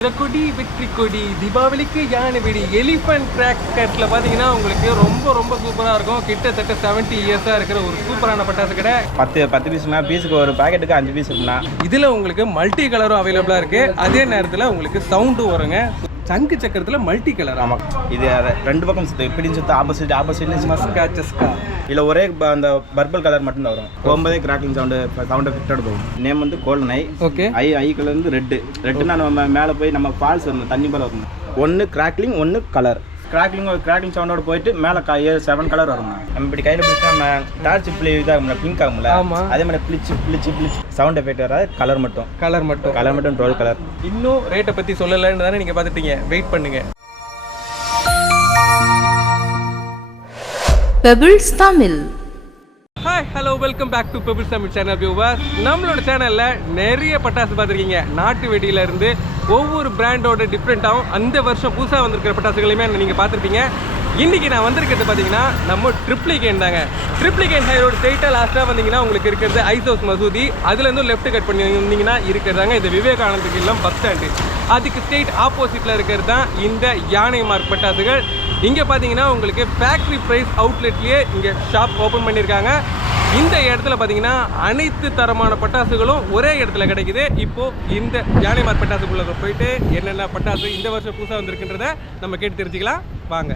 கொடி வெற்றி கொடி தீபாவளிக்கு யானை வெடி எலிஃபண்ட் கிராக்கர்ஸ்ல பாத்தீங்கன்னா உங்களுக்கு ரொம்ப ரொம்ப சூப்பரா இருக்கும். கிட்டத்தட்ட 70 இயர்ஸா இருக்கிற ஒரு சூப்பரான பட்டாசு கடை. 10 பீஸ்னா பீஸுக்கு ஒரு பாக்கெட்டுக்கு 5 பீஸ் இருக்குண்ணா. இதுல உங்களுக்கு மல்டி கலரும் அவைலபிளா இருக்கு. அதே நேரத்துல உங்களுக்கு சவுண்டும் வருங்க. சங்கு சக்கரத்துல மல்டி கலர். ஆமா, இது ரெண்டு பக்கம் சுத்து இப்படின்னு சுத்த ஆப்போசிட் செஸ்கா இல்ல ஒரே அந்த பர்பிள் கலர் மட்டும் தான் வரும். போகும்போதே கிராக்கிங் சவுண்ட் எஃபெக்டோட போகும். நேம் வந்து கோல்டன் ஐ. ஓகே. ஐ கலர் வந்து ரெட்டுன்னா நம்ம மேலே போய் நம்ம ஃபால்ஸ் வரணும், தண்ணி போல வரணும். ஒன்று கிராக்லிங் ஒன்று கலர். கிராக்லிங் சவுண்டோட போயிட்டு மேலே 7 கலர் வரும். நம்ம இப்படி கையில் பிடிச்சா நம்ம டார்ச் பிளே இதாகும்ல, பிங்க் ஆகும்ல, அதே மாதிரி பிளிச்சு சவுண்ட் எஃபெக்ட் வராது. கலர் மட்டும் 12 கலர். இன்னும் ரேட்டை பற்றி சொல்லலைன்னு தானே நீங்கள் பார்த்துட்டீங்க. வெயிட் பண்ணுங்க. Pebbles Tamil. Hi hello welcome back to Pebbles Tamil channel viewers. நம்மளோட சேனலில் நிறைய பட்டாசு பார்த்துருக்கீங்க. நாட்டு வெடியிலேருந்து ஒவ்வொரு பிராண்டோட டிஃப்ரெண்ட்டாகவும் அந்த வருஷம் புதுசாக வந்திருக்கிற பட்டாசுகளையுமே நீங்கள் பார்த்துருப்பீங்க. இன்றைக்கி நான் வந்திருக்கிறது பார்த்தீங்கன்னா நம்ம ட்ரிப்ளிகேன் தாங்க. ட்ரிப்ளிகேன் ஹைரோடு ஸ்ட்ரெயிட்டாக லாஸ்ட்டாக வந்தீங்கன்னா உங்களுக்கு இருக்கிறது ஐஸ் ஹவுஸ் மசூதி. அதுலேருந்து லெஃப்ட் கட் பண்ணி வந்தீங்கன்னா இருக்கிறதாங்க இது விவேகானந்தருக்கு இல்லம் பஸ் ஸ்டாண்டு. அதுக்கு ஸ்ட்ரெயிட் ஆப்போசிட்டில் இருக்கிறது தான் இந்த யானை மார்க் பட்டாசுகள். இங்கே பார்த்தீங்கன்னா உங்களுக்கு ஃபேக்ட்ரி ப்ரைஸ் அவுட்லெட்லேயே இங்கே ஷாப் ஓப்பன் பண்ணியிருக்காங்க. இந்த இடத்துல பார்த்தீங்கன்னா அனைத்து தரமான பட்டாசுகளும் ஒரே இடத்துல கிடைக்குது. இப்போது இந்த யானை மார்க் பட்டாசுக்குள்ளே போயிட்டு என்னென்ன பட்டாசு இந்த வருஷம் புதுசாக வந்திருக்குன்றத நம்ம கேட்டு தெரிஞ்சுக்கலாம் வாங்க.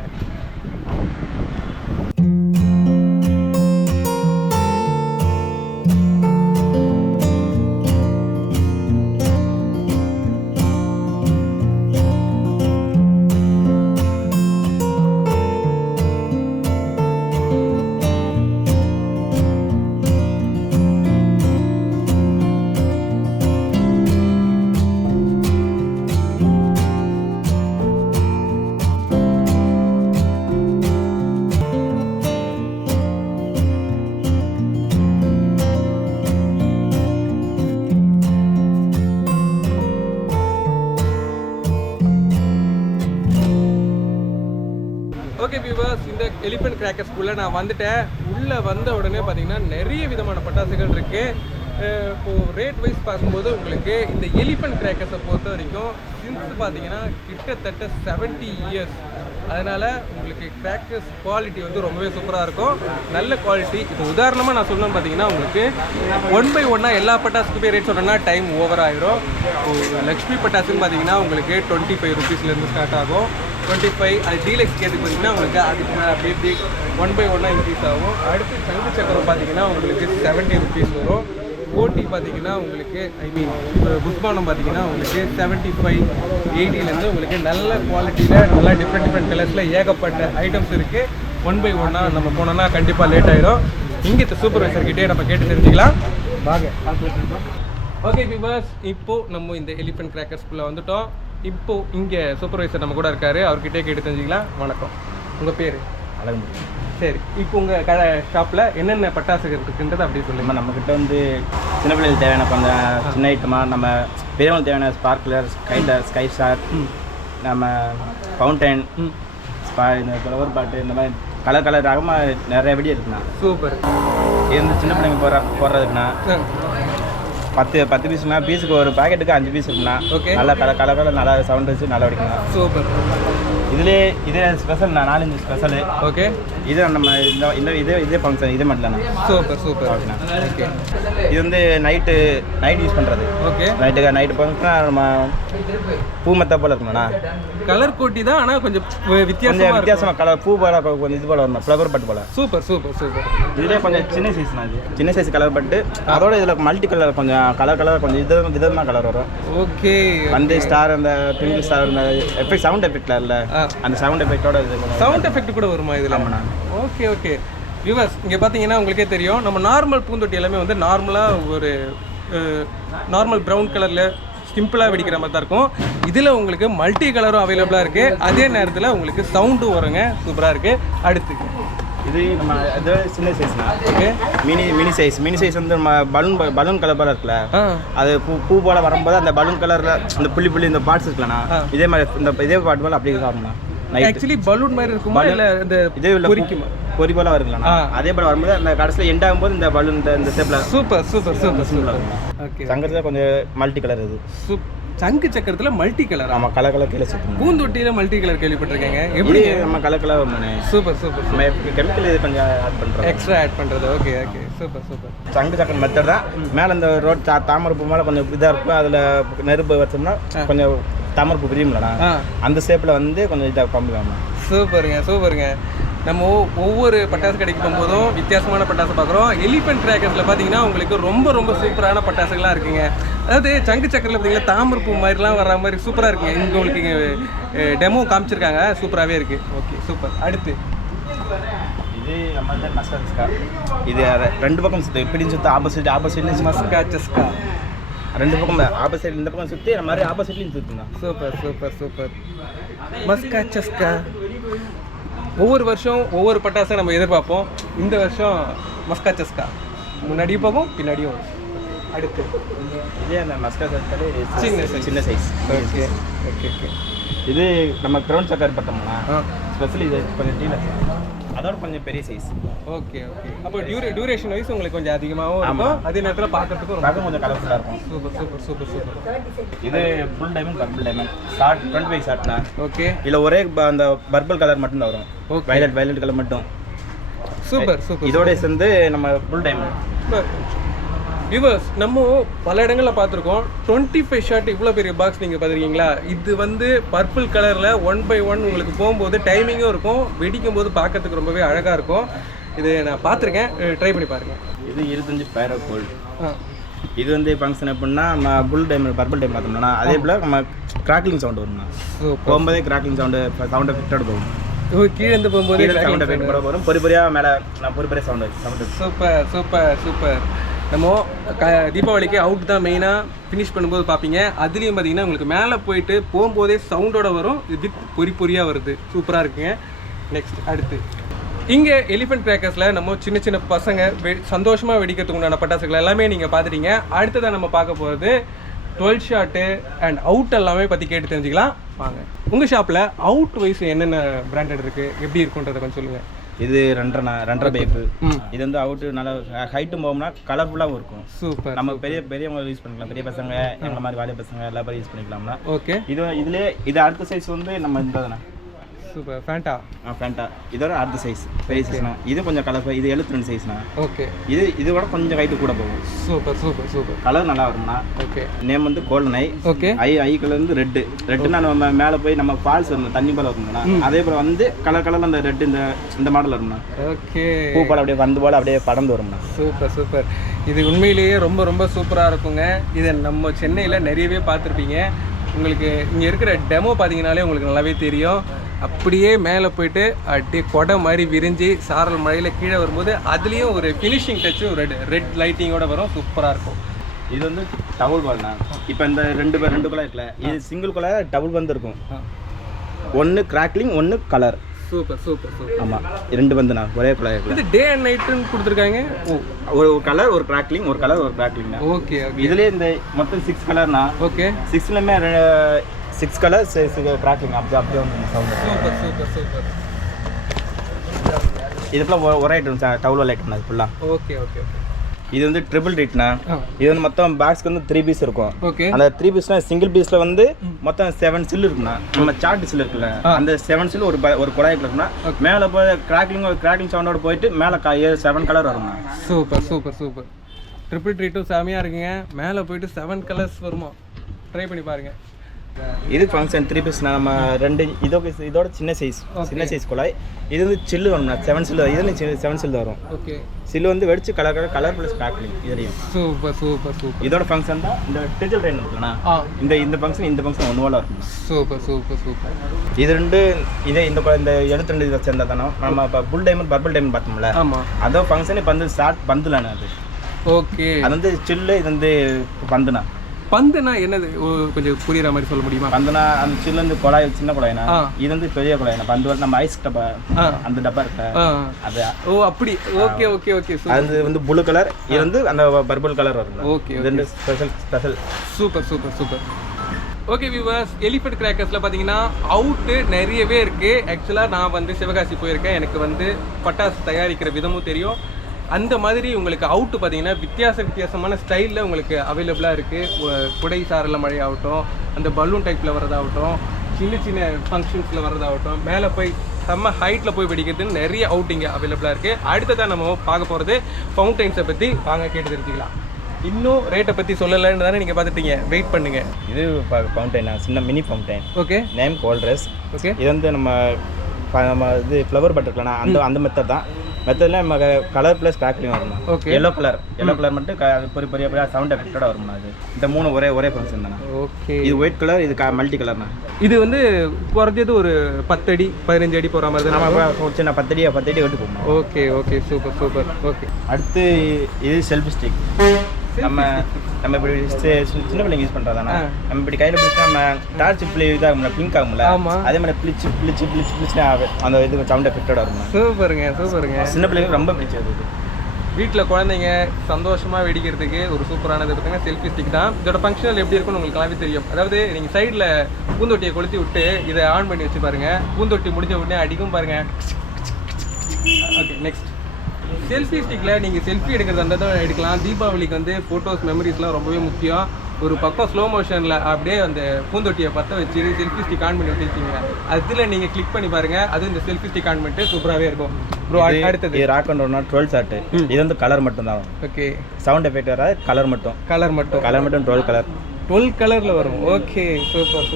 ஓகே வியூவர்ஸ், இந்த எலிஃபண்ட் கிராக்கர்ஸ்குள்ளே நான் வந்துட்டேன். உள்ளே வந்த உடனே பார்த்தீங்கன்னா நிறைய விதமான பட்டாசுகள் இருக்குது. இப்போது ரேட் வைஸ் பார்க்கும்போது உங்களுக்கு இந்த எலிஃபண்ட் கிராக்கர்ஸை பொறுத்த வரைக்கும் சின்ஸ் பார்த்தீங்கன்னா கிட்டத்தட்ட 70 இயர்ஸ். அதனால் உங்களுக்கு கிராக்கர்ஸ் குவாலிட்டி வந்து ரொம்பவே சூப்பராக இருக்கும். நல்ல குவாலிட்டி. இது உதாரணமாக நான் சொல்லணும்னு பார்த்தீங்கன்னா உங்களுக்கு 1 by 1 எல்லா பட்டாசுக்குமே ரேட் சொன்னோன்னா டைம் ஓவர் ஆகிரும். லக்ஷ்மி பட்டாசுன்னு பார்த்தீங்கன்னா உங்களுக்கு 25 ருபீஸ்லேருந்து ஸ்டார்ட் ஆகும். 25 அது டீலக்ஸ் கேட்டு பார்த்தீங்கன்னா உங்களுக்கு அதுக்கு மேலே அப்படி 1 by 1 இன்க்ரீஸ் ஆகும். அடுத்து சங்கு சக்கரம் பார்த்தீங்கன்னா உங்களுக்கு 70 ருபீஸ் வரும். போட்டி பார்த்தீங்கன்னா உங்களுக்கு புஷ்பானம் பார்த்தீங்கன்னா உங்களுக்கு 75 80லேருந்து உங்களுக்கு நல்ல குவாலிட்டியில் நல்லா டிஃப்ரெண்ட் கலர்ஸில் ஏகப்பட்ட ஐட்டம்ஸ் இருக்குது. 1 by 1 நம்ம போனோன்னா கண்டிப்பாக லேட் ஆகிடும். இங்கே சூப்பர்வைசர்கிட்டே நம்ம கேட்டு தெரிஞ்சுக்கலாம் வாங்க. ஓகே வியூவர்ஸ், இப்போது நம்ம இந்த எலிஃபண்ட் கிராக்கர்ஸ்குள்ளே வந்துட்டோம். இப்போது இங்கே சூப்பர்வைசர் நம்ம கூட இருக்காரு. அவர்கிட்டே கேட்டு தெரிஞ்சுக்கலாம். வணக்கம், உங்கள் பேர்? அழகு. சரி, இப்போ உங்கள் கடை ஷாப்பில் என்னென்ன பட்டாசுகள் இருக்குன்றது அப்படி சொல்லுங்கள். நம்மக்கிட்ட வந்து சின்ன பிள்ளைகளுக்கு தேவையான கொஞ்சம் சின்ன ஐட்டமாக, நம்ம பெரியவங்களுக்கு தேவையான ஸ்பார்க்லர், ஸ்கை ஸ்டார், நம்ம ஃபவுண்டைன், இந்த ஃப்ளவர் பாட்டு, இந்த மாதிரி கலர் ரகமாக நிறைய வெடி இருக்குண்ணா. சூப்பர். இது வந்து சின்ன பிள்ளைங்க போடுறதுக்குண்ணா. 10 பீஸ்னா பீஸுக்கு ஒரு பாக்கெட்டுக்கு 5 பீஸ் இருக்குண்ணா. ஓகே. நல்லா கலர் நல்லா சவுண்ட் வச்சு நல்லா வெடிக்கணும். சூப்பர். இதே ஸ்பெஷல்ண்ணா, 4-5 ஸ்பெஷலு. ஓகே. இது நம்ம இதே ஃபங்க்ஷன் இதே மட்டும் தானே. சூப்பர். ஓகே. இது வந்து நைட் யூஸ் பண்ணுறது. ஓகே. நைட்டு ஃபங்க்ஷனா நம்ம பூ மத்த போல் இருக்கணும்ண்ணா. கலர் கோட்டி தான், ஆனால் கொஞ்சம் வித்தியாசமாக கலர் பூ போல கொஞ்சம் இது போல வரணும், ஃப்ளவர் பட்டு போல. சூப்பர். இதுலேயே கொஞ்சம் சின்ன சைஸ்ண்ணா. இது சின்ன சைஸ் கலர் பட்டு, அதோட இதில் மல்டி கலர் கொஞ்சம் கலர் கொஞ்சம் விதமாக கலர் வரும். ஓகே. அந்த ஸ்டார், அந்த ட்விங்கிள் ஸ்டார், அந்த எஃபெக்ட் சவுண்ட் எஃபெக்ட்ல இல்லை, அந்த சவுண்ட் எஃபெக்டோட சவுண்ட் எஃபெக்ட் கூட வருமா இதில்? ஓகே. வியூவர்ஸ், இங்கே பார்த்தீங்கன்னா உங்களுக்கே தெரியும், நம்ம நார்மல் பூந்தொட்டி எல்லாமே வந்து நார்மலாக ஒரு நார்மல் ப்ரௌன் கலரில் சிம்பிளாக வெடிக்கிற மாதிரி தான் இருக்கும். இதில் உங்களுக்கு மல்டி கலரும் அவைலபிளாக இருக்குது. அதே நேரத்தில் உங்களுக்கு சவுண்டும் வருங்க. சூப்பராக இருக்குது. அடுத்து இது நம்ம இது சின்ன சைஸ்ண்ணா. ஓகே. மினி சைஸ் வந்து நம்ம பலூன் கலர் போல இருக்குல்ல, அது பூ போல வரும்போது அந்த பலூன் கலரில் அந்த புள்ளி இந்த பார்ட்ஸ் இருக்குல்லண்ணா, இதே மாதிரி இதே பார்ட் போல அப்படியே சாப்பிடணும். ஆக்சுவலி பலூன் மாதிரி இருக்குமா இல்லை இந்த இதே பொரிக்குமா? பொரி போல வருங்களா? அதே போல வரும்போது அந்த கடைசியில் எண்ட் ஆகும்போது இந்த பலூன் இந்த ஷேப்ல. சூப்பர். ஓகே. சங்கத்தில் கொஞ்சம் மல்டி கலர் இது. சங்கு சக்கரத்துல மல்டி கலர். ஆமா கலர் கீழே சுத்தணும். பூந்தொட்டியில மல்டி கலர் கேள்விப்பட்டிருக்கேங்க. எப்படி நம்ம கலர் வருமானே? Super super. நம்ம கெமிக்கல் இது கொஞ்சம் ஆட் பண்றோம். எக்ஸ்ட்ரா ஆட் பண்றது. Okay okay super super. சங்கு சக்கரம் மெத்தட் தான். மேல இந்த ரோட் தாமரைப்பூ மேல கொஞ்சம் இதா இருக்கும். அதுல நெருப்பு வச்சோம்னா கொஞ்சம் தாமரைப்பூ விரியும்லண்ணா, அந்த ஷேப்ல வந்து கொஞ்சம் இதாக பம்புலாமா. சூப்பருங்க சூப்பருங்க. நம்ம ஒவ்வொரு பட்டாசு கடைக்கு போகும்போதும் வித்தியாசமான பட்டாசு பார்க்குறோம். எலிஃபென்ட் கிராக்கர்ஸில் பார்த்தீங்கன்னா உங்களுக்கு ரொம்ப ரொம்ப சூப்பரான பட்டாசுகள்லாம் இருக்குங்க. அதாவது சங்கு சக்கரில் பார்த்தீங்கன்னா தாமரைப்பூ மாதிரிலாம் வர மாதிரி சூப்பராக இருக்குங்க. இங்கே உங்களுக்கு இங்கே டெமோ காமிச்சிருக்காங்க, சூப்பராகவே இருக்குது. Okay super. அடுத்து இது நம்ம வந்து மஸ்கா. இது ரெண்டு பக்கம் சுற்று எப்படின்னு சுற்று ஆப்போசிட்ல மஸ்கா செஸ்கா. ரெண்டு பக்கம் ஆப்போசிட் இந்த பக்கம் சுற்றி நம்ம மாதிரி ஆப்போசிட்லையும் சுற்றுங்க. Super super super. மஸ்கா செஸ்கா. ஒவ்வொரு வருஷம் ஒவ்வொரு பட்டாசை நம்ம எதிர்பார்ப்போம். இந்த வருஷம் மஸ்கா செஸ்கா முன்னாடியும் போகும் பின்னாடியும் வரும். அடுத்து இதே அந்த மஸ்கா செஸ்காலே சின்ன சைஸ். Okay okay okay. இது நம்ம கிரவுண்ட் சக்கர் பட்டோம்னா ஸ்பெஷலி இது கொஞ்சம் டீல அதோட கொஞ்சம் பெரிய சைஸ். Okay okay. அப்போ டியூரேஷன் வைஸ் உங்களுக்கு கொஞ்சம் அதிகமாகவும் இருக்கும், அதே நேரத்தில் பார்க்கறதுக்கும் கொஞ்சம் கலர்ஃபுல்லாக இருக்கும். Super super super super. இது full diamond purple diamond shot 25 ஷார்ட்னா. ஓகே. இதில் ஒரே அந்த பர்பிள் கலர் மட்டும் தான் வரும். வயலட் கலர் மட்டும். Super super. இதோட சேர்ந்து நம்ம ஃபுல் டைமண்ட். வியூவர்ஸ், நம்ம பல இடங்களில் பார்த்துருக்கோம் 25 ஷாட் இவ்வளோ பெரிய பாக்ஸ் நீங்கள் பார்த்துருக்கீங்களா? இது வந்து பர்பிள் கலரில் 1 by 1 உங்களுக்கு போகும்போது டைமிங்கும் இருக்கும், வெடிக்கும் போது பார்க்கறதுக்கு ரொம்பவே அழகாக இருக்கும். இது நான் பார்த்துருக்கேன், ட்ரை பண்ணி பாருங்கள். இது 25 பேரோ கோல்டு. இது வந்து ஃபங்க்ஷன் எப்படின்னா நம்ம புல் டைம் பர்பிள் டைம் பார்த்தோம்னா அதே போல் நம்ம கிராக்லிங் சவுண்ட் வரும்ண்ணா. போகும்போதே கிராக்லிங் சவுண்ட் எஃபெக்டோட போகும். கீழே இருந்து போகும்போது சவுண்ட் எஃபெக்ட் கூட வரும். பொறியாக மேலே பொறிய சவுண்ட். Super super super. நம்ம தீபாவளிக்கு அவுட் தான் மெயினாக ஃபினிஷ் பண்ணும்போது பார்ப்பீங்க. அதுலேயும் பார்த்தீங்கன்னா உங்களுக்கு மேலே போயிட்டு போகும்போதே சவுண்டோட வரும், வித் பொறியாக வருது. சூப்பராக இருக்குங்க. நெக்ஸ்ட் அடுத்து இங்கே எலிஃபென்ட் கிராக்கர்ஸில் நம்ம சின்ன சின்ன பசங்க சந்தோஷமாக வெடிக்கிறதுக்கு உண்டான பட்டாசுகள் எல்லாமே நீங்கள் பார்த்துட்டீங்க. அடுத்ததான் நம்ம பார்க்க போகிறது 12 ஷாட்டு அண்ட் அவுட் எல்லாமே பற்றி கேட்டு தெரிஞ்சுக்கலாம் வாங்க. உங்கள் ஷாப்பில் அவுட் வைஸ் என்னென்ன பிராண்டட் இருக்குது, எப்படி இருக்குன்றதை கொஞ்சம் சொல்லுங்கள். இது 2.5 பைப்பு. இது வந்து அவுட்டு நல்லா ஹைட்டும் போகும்னா கலர்ஃபுல்லாகவும் இருக்கும். சூப்பர். நம்ம பெரியவங்க யூஸ் பண்ணிக்கலாம், பெரிய பசங்க எங்களை மாதிரி வாலிய பசங்க எல்லா பேரும் யூஸ் பண்ணிக்கலாம்னா. ஓகே. இதுலேயே இது அடுத்த சைஸ் வந்து நம்ம இந்த சூப்பர் ஃபேண்டா. ஃபேண்டா இதோட அடுத்த சைஸ் பெரிய சைஸ்னா. இது கொஞ்சம் கலர், இது 72 சைஸ்னா. ஓகே. இதோட கொஞ்சம் ஹைட்டு கூட போகும். Super super super. கலர் நல்லா வரும்னா. ஓகே. நேம் வந்து கோல்டன் ஐ. ஓகே. ஐ கலர் வந்து ரெட்டுனா நம்ம மேலே போய் நம்ம ஃபால்ஸ் வரணும், தண்ணி போல வரணும்னா அதே போல் வந்து கலரில் அந்த ரெட் இந்த மாடல் வரும்னா. ஓகே. பூ போல் அப்படியே வந்து போல் அப்படியே படந்து வரும்னா. Super super. இது உண்மையிலேயே ரொம்ப ரொம்ப சூப்பராக இருக்குங்க. இதை நம்ம சென்னையில் நிறையவே பார்த்துருப்பீங்க. உங்களுக்கு இங்கே இருக்கிற டெமோ பார்த்தீங்கன்னாலே உங்களுக்கு நல்லாவே தெரியும். அப்படியே மேலே போயிட்டு அப்படியே கொடை மாதிரி விரிஞ்சு சாரல் மழையில் கீழே வரும்போது அதுலேயும் ஒரு ஃபினிஷிங் டச்சும் ரெட் லைட்டிங்கோட வரும். சூப்பராக இருக்கும். இது வந்து டபுள் பால்னா. இப்போ இந்த ரெண்டு குலர் இருக்குல்ல, இது சிங்கிள் குலர் டபுள் வந்து இருக்கும். ஒன்று கிராக்லிங் ஒன்று கலர். Super super super. ஆமாம் 2 வந்துண்ணா ஒரே கலர் இருக்குது. இது டே அண்ட் நைட்டுன்னு கொடுத்துருக்காங்க. ஒரு கலர் ஒரு கிராக்லிங், ஒரு கலர் ஒரு கிராக்லிங்னா. ஓகே. இதுலேயே இந்த மொத்தம் 6 கலர்னா. ஓகே. 6லுமே 6 கலர்ஸ் கிராக்லிங் அப்படியே வந்து சவுண்ட். Super super super. இதுக்குள்ள ஒரே ஐட்டம் டவுல் லைட்னா இது ஃபுல்லாக. Okay okay okay. இது வந்து ட்ரிபிள் ரேட்னா. இது வந்து மொத்தம் பாக்ஸ்க்கு வந்து 3 பீஸ் இருக்கும். ஓகே. அந்த 3 பீஸ்னா சிங்கிள் பீஸ்ல வந்து மொத்தம் 7 சில் இருக்குண்ணா. நம்ம சார்ட் சில் இருக்குல்ல, அந்த 7 சில் ஒரு குழாய்க்கு இருக்குன்னா மேலே போய் கிராக்லிங் சவுண்டோட போயிட்டு மேலே 7 கலர் வரும்ண்ணா. Super super super. ட்ரிபிள் ட்ரீட்டும் செமையாக இருக்குங்க. மேலே போயிட்டு 7 கலர்ஸ் வருமா, ட்ரை பண்ணி பாருங்க. இது ஃபங்க்ஷன் 3 பீஸ் நம்ம 2 இதோட சின்ன சைஸ் குழாய். இது வந்து சில்லு வரும்ண்ணா. 7 சில்லு இதுலேயும் 7 சில்லு வரும். ஓகே. சில்லு வந்து வெடிச்சு கலர் ப்ளஸ் கிராக்லிங் இதுலையும். Super super super. இதோட ஃபங்க்ஷன் தான் இந்த டிஜிட்டல் ட்ரெயின் இருக்குண்ணா. இந்த ஃபங்க்ஷன் ஒன்றுவலாக இருக்கும். Super super super. இது ரெண்டு இந்த 72 இதை சேர்ந்தா தானே நம்ம இப்போ புல் டைமண்ட் பர்பிள் டைமண்ட் பார்த்தோம்ல. ஆமாம். அதோ ஃபங்க்ஷன் இப்போ வந்து ஸ்டார்ட் பந்துலாண்ணா. அது ஓகே. அது வந்து சில்லு, இது வந்து பந்துண்ணா. பந்துனா என்னது கொஞ்சம் புரியுற மாதிரி சொல்ல முடியுமா? பந்துனா அந்த சில்லு வந்து குழாய், சின்ன குழாய்னா. இது வந்து பெரிய குழாய்னா. பந்து வந்து நம்ம ஐஸ் டப்பா அந்த டப்பா இருக்கு அது. ஓ அப்படி. Okay okay okay. அது வந்து ப்ளூ கலர், இது வந்து அந்த பர்பிள் கலர் வரும். ஓகே. இது ரெண்டு special. Super super super. Okay viewers, elephant கிராக்கர்ஸில் பார்த்தீங்கன்னா அவுட்டு நிறையவே இருக்குது. ஆக்சுவலாக நான் வந்து சிவகாசி போயிருக்கேன். எனக்கு வந்து பட்டாசு தயாரிக்கிற விதமும் தெரியும். அந்த மாதிரி உங்களுக்கு அவுட்டு பார்த்தீங்கன்னா வித்தியாசமான ஸ்டைலில் உங்களுக்கு அவைலபிளாக இருக்குது. குடை சாரல மழை ஆகட்டும், அந்த பலூன் டைப்பில் வர்றதாகட்டும், சின்ன ஃபங்க்ஷன்ஸில் வர்றதாகட்டும், மேலே போய் செம்ம ஹைட்டில் போய் வெடிக்கிறதுன்னு நிறைய அவுட் இங்கே அவைலபிளாக இருக்குது. அடுத்ததான் நம்ம பார்க்க போகிறது ஃபவுண்டைன்ஸை பற்றி வாங்க கேட்டு தெரிஞ்சுக்கலாம். இன்னும் ரேட்டை பற்றி சொல்லலைன்னு தானே நீங்கள் பார்த்துட்டீங்க, வெயிட் பண்ணுங்கள். இது ஃபவுண்டைன் சின்ன மினி ஃபவுண்டைன். ஓகே. நேம் கோல்ட்ரஸ். ஓகே. இது வந்து நம்ம இது ஃப்ளவர் பட் இருக்குல்லண்ணா, அந்த மெத்தட் தான். மெத்தடில் நம்ம கலர் ப்ளஸ் கிராக்லிங் வரணும். ஓகே. எல்லோ கலர் மட்டும் பெரிய சவுண்ட் எஃபெக்டோட வரும்ண்ணா. அது இந்த 3 ஒரே ஃபங்க்ஷன் தானே. ஓகே. இது ஒயிட் கலர், இது மல்டி கலர்ண்ணா. இது வந்து குறைஞ்சது ஒரு 10 அடி 15 அடி போகிற மாதிரி தான். நம்ம சின்ன 10 அடி வெட்டு போகணும். ஓகே. சூப்பர். ஓகே. அடுத்து இது செல்ஃபி ஸ்டிக். நம்ம இப்படி சின்ன பிள்ளைங்க யூஸ் பண்ணுறதாண்ணா. நம்ம இப்படி கையில் பிடிச்சா நம்ம டார்ச் பிளே இதாகும்ல, பிளிங்க் ஆகும்ல, அதே மாதிரி பிளிச்சு அந்த இது சவுண்ட் எஃபெக்டோட இருக்கும். சூப்பருங்க. சின்ன பிள்ளைங்களுக்கு ரொம்ப பிடிச்சது. வீட்டில் குழந்தைங்க சந்தோஷமாக வெடிக்கிறதுக்கு ஒரு சூப்பரானது பார்த்தீங்கன்னா செல்ஃபி ஸ்டிக் தான். இதோட ஃபங்க்ஷனல் எப்படி இருக்குன்னு உங்களுக்கு எல்லாமே தெரியும். அதாவது நீங்கள் சைடில் பூந்தொட்டியை கொளுத்தி விட்டு இதை ஆன் பண்ணி வச்சு பாருங்கள். பூந்தொட்டி முடிஞ்ச உடனே அடிக்கும் பாருங்கள். ஓகே, நெக்ஸ்ட் செல்ஃபி ஸ்டிக்கில் நீங்கள் செல்ஃபி எடுக்கிறது அந்த தான் எடுக்கலாம். தீபாவளிக்கு வந்து ஃபோட்டோஸ் மெமரிஸ்லாம் ரொம்பவே முக்கியம். ஒரு பக்கம் ஸ்லோ மோஷனில் அப்படியே அந்த பூந்தொட்டியை பற்ற வச்சு செல்ஃபி ஸ்டிக் ஆன் பண்ணி வச்சுருக்கீங்க. அதில் நீங்கள் கிளிக் பண்ணி பாருங்கள். அது இந்த செல்ஃபி ஸ்டிக் ஆன் பண்ணிட்டு சூப்பராகவே இருக்கும். ப்ரோ அடுத்தது ராக் அண்ட் ரோல்னா 12 ஷாட். இது வந்து கலர் மட்டும் தான். ஓகே. சவுண்ட் எஃபெக்ட் வராது, கலர் மட்டும் 12 கலர். 12 கலரில் வரும். Okay, super.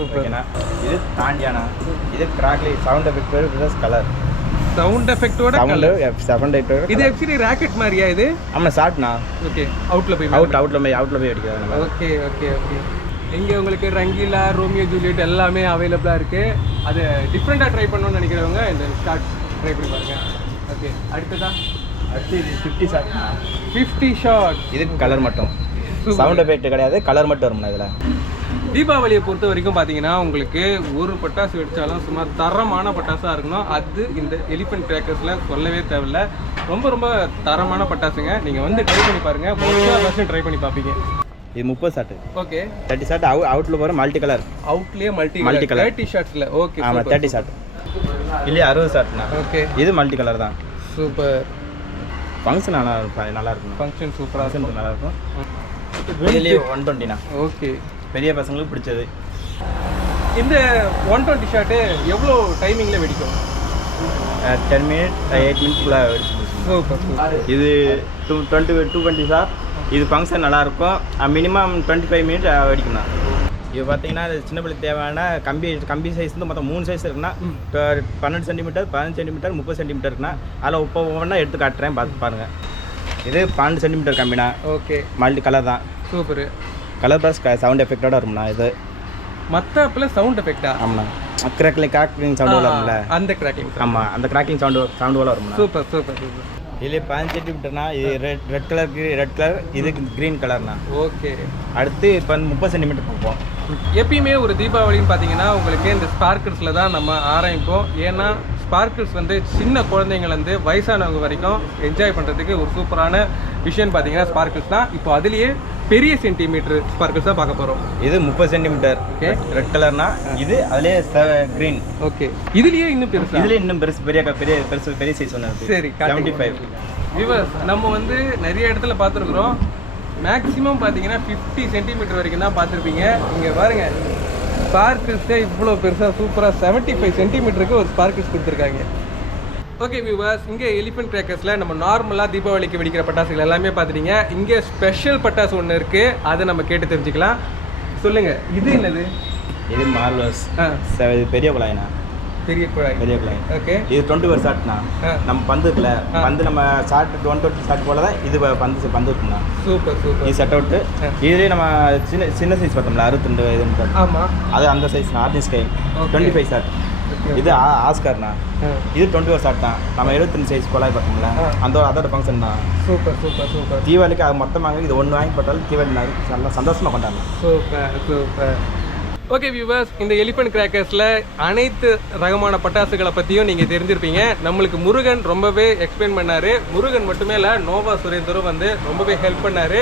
இது தாண்டியானா, இது crackling sound effect plus colour. Sound எஃபெக்ட்டோட கலர். இது एक्चुअली ராக்கெட் மாதிரியா இது? ஆமா, ஷாட்னா. ஓகே. அவுட்ல போய் அடிக்குது. ஓகே. இங்கே உங்களுக்கு ரங்கீலா, ரோமியோ ஜூலியட் எல்லாமே அவைலபிளாக இருக்குது. அது டிஃப்ரெண்ட்டாக ட்ரை பண்ணணும்னு நினைக்கிறவங்க இந்த ஷாட் ட்ரை பண்ணி பாருங்க. ஓகே. அடுத்து இது 50 ஷாட். 50 ஷாட். இது கலர் மட்டும், சவுண்ட் எஃபெக்ட் கிடையாது, கலர் மட்டும் வரும்ண்ணா. இதில் தீபாவளியை பொறுத்த வரைக்கும் பார்த்தீங்கன்னா உங்களுக்கு ஒரு பட்டாசு வெடித்தாலும் சுமார் தரமான பட்டாசாக இருக்கணும். அது இந்த எலிஃபென்ட் கிராக்கர்ஸில் சொல்லவே தேவையில்லை. ரொம்ப தரமான பட்டாசுங்க. நீங்கள் வந்து ட்ரை பண்ணி பாருங்கள். மொத்தம் ட்ரை பண்ணி பார்ப்பீங்க. இது 30 ஷாட். ஓகே. 30 ஷாட். அவுட்ல போகிற மல்டி கலர். அவுட்லேயே மல்டி கலர் 30 ஷாட்ஸில். ஓகே. ஆமாம், 30 ஷாட். இல்லையே 60 ஷாட்ண்ணா. ஓகே. இது மல்டி கலர் தான். சூப்பர். ஃபங்க்ஷன் நல்லா இருக்கும். ஃபங்க்ஷன் சூப்பராக நல்லா இருக்கும். இதுலேயே 120ண்ணா. ஓகே. பெரிய பசங்களுக்கு பிடிச்சது. இந்த 120 ஷாட்டு எவ்வளோ டைமிங்கில் வெடிக்கும்? 10 மினிட் 8 மினிட்ஸ்க்குள்ளே வெடிச்சு. சூப்பர். இது 220 ஷாட். இது ஃபங்க்ஷன் நல்லாயிருக்கும். மினிமம் 25 மினிட் வெடிக்கும்ண்ணா. இது பார்த்தீங்கன்னா சின்ன பிள்ளைக்கு தேவையான கம்பி சைஸ் வந்து மொத்தம் 3 சைஸ் இருக்குன்னா, 12 சென்டிமீட்டர், 15 சென்டிமீட்டர், 30 சென்டிமீட்டர் இருக்குன்னா, அதில் இப்போ ஒவ்வொன்றா எடுத்து காட்டுறேன், பார்த்து பாருங்கள். இது 12 சென்டிமீட்டர் கம்பினா. ஓகே. மல்டி கலர் தான். சூப்பர். கலர் ப்ளஸ் சவுண்ட் எஃபெக்டோட இருக்கும்ண்ணா. இது மற்ற சவுண்ட் எஃபெக்டா? ஆமாண்ணா. கிராக்கிங் சவுண்ட் வரும்ல, அந்த கிராக்கிங். ஆமாம், அந்த கிராக்கிங் சவுண்ட் போல வரும்ண்ணா. சூப்பர். இதில் 15 சென்டிமீட்டர்னா, இது ரெட் கலர், இது க்ரீன் கலர்ண்ணா. ஓகே. அடுத்து இப்போ 30 சென்டிமீட்டர் பார்ப்போம். எப்பயுமே ஒரு தீபாவளின்னு பார்த்தீங்கன்னா உங்களுக்கு இந்த ஸ்பார்க்கிள்ஸில் தான் நம்ம ஆரம்பிப்போம். ஏன்னா ஸ்பார்க்கிள்ஸ் வந்து சின்ன குழந்தைங்கள்லேருந்து வயசானவங்க வரைக்கும் என்ஜாய் பண்ணுறதுக்கு ஒரு சூப்பரான விஷயம்னு பார்த்தீங்கன்னா ஸ்பார்க்கிள்ஸ் தான். இப்போ அதுலேயே பெரிய சென்டிமீட்டர் ஸ்பார்க்கிள்ஸ் தான் பார்க்க போகிறோம். இது 30 சென்டிமீட்டர். ஓகே. ரெட் கலர்னா, இது அதுலேயே க்ரீன். ஓகே. இதுலேயே இன்னும் பெருசு, பெரிய சைஸ் ஒன்று. சரி. 75. வியூவர்ஸ், நம்ம வந்து நிறைய இடத்துல பார்த்துருக்குறோம். மேக்ஸிமம் பார்த்தீங்கன்னா 50 சென்டிமீட்டர் வரைக்கும் தான் பார்த்துருப்பீங்க. இங்கே பாருங்கள், ஸ்பார்க்கிள்ஸே இவ்வளோ பெருசாக சூப்பராக 75 சென்டிமீட்டருக்கு ஒரு ஸ்பார்க்கிள்ஸ் கொடுத்துருக்காங்க. ஓகே வியூவர்ஸ், இங்கே எலிஃபென்ட் கிராக்கர்ஸில் நம்ம நார்மலாக தீபாவளிக்கு வெடிக்கிற பட்டாசுகள் எல்லாமே பார்த்துட்டீங்க. இங்கே ஸ்பெஷல் பட்டாசு ஒன்று இருக்குது, அதை நம்ம கேட்டு தெரிஞ்சுக்கலாம். சொல்லுங்கள், இது என்னது? இது மார்வல்ஸ். பெரிய குழாய்ண்ணா. பெரிய குழாய். ஓகே. இது 21 ஷாட்ண்ணா. நம்ம பந்து இருக்குல்ல, பந்து நம்ம ஷாட் 120 ஷாட் போல தான் இது பந்து இருக்குண்ணா. சூப்பர். இது செட் அவுட்டு. இதுலேயே நம்ம சின்ன சைஸ் பார்த்தோம்ல, 62 இதுன்னு. ஆமாம், அது அந்த சைஸ் ஆர்டின் ஸ்கைல் 25 ஷாட். இது ஆஸ்கார்ண்ணா. இது 21 ஷாட் தான். நம்ம 72 சைஸ் குழாய் பார்த்தோம்ல, அதோட ஃபங்க்ஷன் தான். சூப்பர். தீபாவளிக்கு அது மொத்தமாக இது ஒன்று வாங்கி போட்டாலும் தீபாவளி நல்லா சந்தோஷமாக கொண்டாடலாம். சூப்பர். ஓகே வியூவர்ஸ், இந்த எலிஃபென்ட் கிராக்கர்ஸில் அனைத்து ரகமான பட்டாசுகளை பற்றியும் நீங்கள் தெரிஞ்சிருப்பீங்க. நம்மளுக்கு முருகன் ரொம்பவே எக்ஸ்பிளைன் பண்ணார். முருகன் மட்டுமே இல்லை, நோவா சுரேந்தரும் வந்து ரொம்பவே ஹெல்ப் பண்ணார்.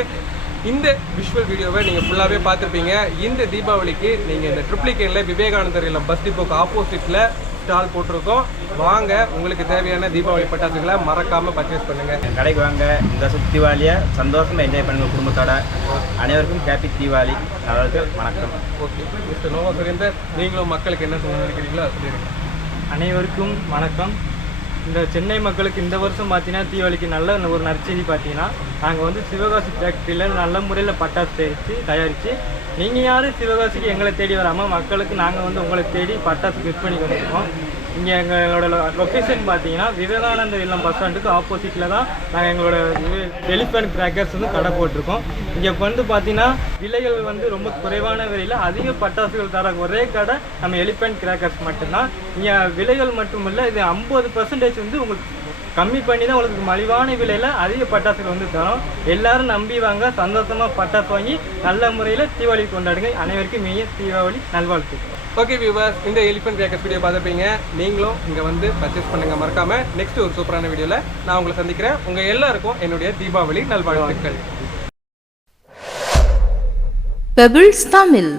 இந்த விஷுவல் வீடியோவை நீங்கள் ஃபுல்லாகவே பார்த்துருப்பீங்க. இந்த தீபாவளிக்கு நீங்கள் இந்த ட்ரிப்ளிகேனில் விவேகானந்தர் இல்லம் பஸ் டிப்போக்கு ஆப்போசிட்டில் ஸ்டால் போட்டிருக்கோம். வாங்க, உங்களுக்கு தேவையான தீபாவளி பட்டாசுகளை மறக்காமல் பர்ச்சேஸ் பண்ணுங்கள். கடைக்கு வாங்க. இந்த வருஷம் தீபாவளியை சந்தோஷமாக என்ஜாய் பண்ணுங்கள் குடும்பத்தோட. அனைவருக்கும் ஹாப்பி தீபாவளி. நல்லது, வணக்கம். ஓகே மிஸ்டர் நோவா சுரேந்தர், நீங்களும் மக்களுக்கு என்ன சொல்ல நினைக்கிறீங்களோ சொல்லிடுங்க. அனைவருக்கும் வணக்கம். இந்த சென்னை மக்களுக்கு இந்த வருஷம் பார்த்தீங்கன்னா தீபாவளிக்கு நல்ல ஒரு நற்செய்தி பார்த்தீங்கன்னா, நாங்கள் வந்து சிவகாசி ஃபேக்ட்ரியில் நல்ல முறையில் பட்டாசு தயாரித்து நீங்கள் யாரும் சிவகாசிக்கு எங்களை தேடி வராமல் மக்களுக்கு நாங்கள் வந்து உங்களை தேடி பட்டாசு கிஃப்ட் பண்ணி கொடுத்துருக்கோம். இங்கே எங்களோட லொக்கேஷன் பார்த்தீங்கன்னா விவேகானந்த இல்லம் பஸ் ஸ்டாண்டுக்கு ஆப்போசிட்டில் தான் நாங்கள் எங்களோட எலிஃபண்ட் கிராக்கர்ஸ் வந்து கடை போட்டிருக்கோம். இங்கே வந்து பார்த்தீங்கன்னா விலைகள் வந்து ரொம்ப குறைவான விலையில் அதிக பட்டாசுகள் தர ஒரே கடை நம்ம எலிஃபண்ட் கிராக்கர்ஸ் மட்டும்தான். இங்கே விலைகள் மட்டும் இல்லை, இது 50% வந்து உங்களுக்கு கம்மி பண்ணி தான் உங்களுக்கு மலிவான விலையில் அதிக பட்டாசுகள் வந்து தரோம். எல்லாரும் நம்பி வாங்க, சந்தோஷமாக பட்டாசு வாங்கி நல்ல முறையில் தீபாவளி கொண்டாடுங்க. அனைவருக்கும் மெய்ய தீபாவளி நல்வாழ்த்து. ஓகே வியூவர்ஸ், இந்த எலிஃபண்ட் கிராக்கர்ஸ் வீடியோ பார்த்துப்பீங்க. நீங்களும் இங்கே வந்து பர்ச்சேஸ் பண்ணுங்கள் மறக்காமல். நெக்ஸ்ட் ஒரு சூப்பரான வீடியோவில் நான் உங்களை சந்திக்கிறேன். உங்கள் எல்லாருக்கும் என்னுடைய தீபாவளி நல்வாழ்த்துக்கள். பெபிள்ஸ் தமிழ்.